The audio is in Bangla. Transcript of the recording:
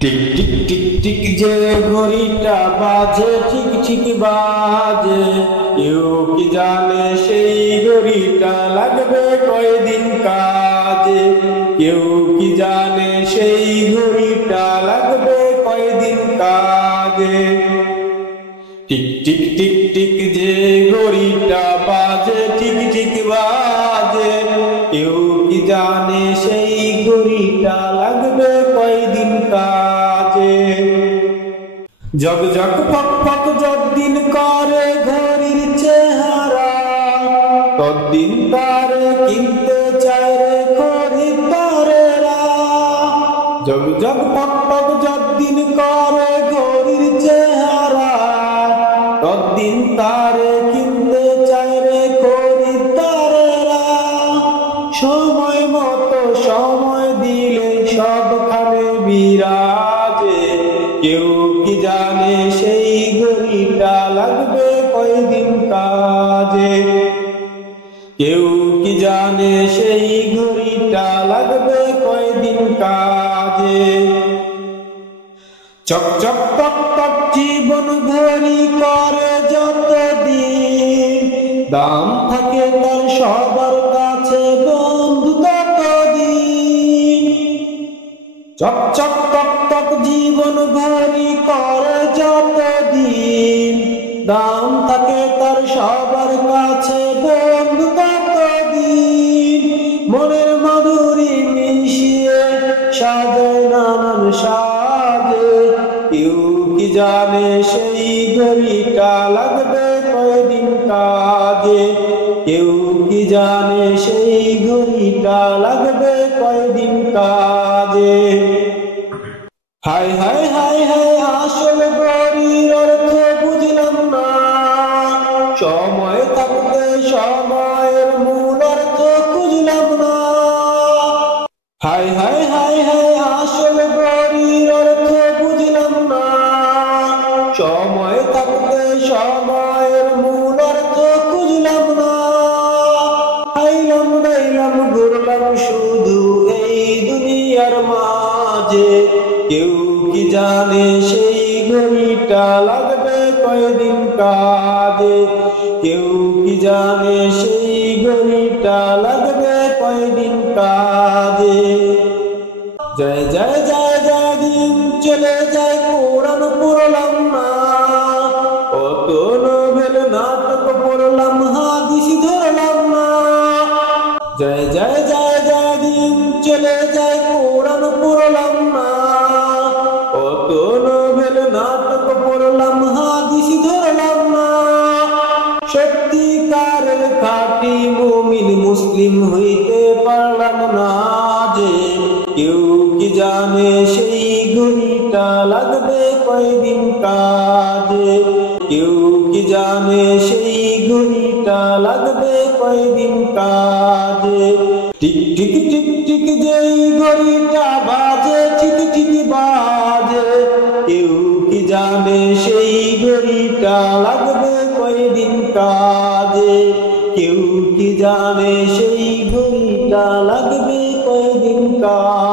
টিক টিক টিক টিক যে ঘড়িটা বাজে ঠিক ঠিক বাজে, কেউ কি জানে সেই ঘড়িটা লাগবে কয়দিন কাজে। কেউ কি জানে সেই ঘড়িটা লাগবে কয়দিন কাজে। টিক টিক টিক টিক যে ঘড়িটা বাজে ঠিক ঠিক বাজে, কেউ কি জানে সেই ঘড়িটা লাগবে কয়দিন কাজে। জগ জগ ফক ফক যতদিন করে ঘড়ির চেহারা, ততদিন তারে কিনতে চায় রে খরিদ্দারেরা। জগ জগ ফক ফক যতদিন করে ঘড়ির চেহারা, ততদিন তারে কিনতে চায় রে খরিদ্দারেরা। সময় মতো সময় দিলে সবখানে বিরাজে, কেউ কি জানে সেই ঘড়িটা লাগবে কয়দিন কাজে। কেউ কি জানে সেই ঘড়িটা লাগবে কয়দিন কাজে। চক চক টক টক জীবন ঘড়ি করে যতদিন, দাম থাকে তার সবার কাছে বন্ধু ততদিন। চক চক টক টক জীবন ঘড়ি করে যতদিন, দাম থাকে তার সবার কাছে বন্ধু ততদিন। মনের মাধুরী মিশিয়ে সাজে নানান সাজে, কেউ কি জানে সেই ঘড়িটা লাগবে কয়দিন কাজে। কেউ কি জানে সেই ঘড়িটা লাগবে কয়দিন কাজে। হায় হায় হায় হায় আসলে ঘড়ির অর্থ বুঝলাম না, সময় থাকতে সময়ের মূল অর্থ খুঁজলাম না। হায় হায় হায় হায় আসলে ঘড়ির অর্থ বুঝলাম না, সময় থাকতে সময়ের মূল অর্থ খুঁজলাম না। খাইলাম দাইলাম ঘুরলাম শুধু এই দুনিয়ার মাঝে, কেউ কি জানে সেই ঘড়িটা লাগবে কয়দিন কাজে। কেউ কি জানে সেই ঘড়িটা লাগবে কয়দিন কাজে। জয় জয় জয় জয় দিন চলে যায় কোরআন পড়লাম না, কত নোবেল নাটক পড়লাম হাদিস ধরলাম না। জয় জয় জয় জয় দিন চলে যায় কোরআন পড়লাম না, কত নোবেল নাটক পড়লাম হাদিস ধরলাম না। সত্যিকারের খাঁটি মুমিন মুসলিম হইতে পারলাম না যে, কেউ কি জানে সেই ঘড়িটা লাগবে কয়দিন কাজে। কেউ কি জানে সেই ঘড়িটা লাগবে কয়দিন কাজে। টিক টিক টিক টিক যেই ঘড়িটা বাজে ঠিক ঠিক বাজে, কেউ কি জানে সেই ঘড়িটা লাগবে কয়দিন কাজে। কেউ কি জানে সেই ঘড়িটা লাগবে কয়দিন কাজে।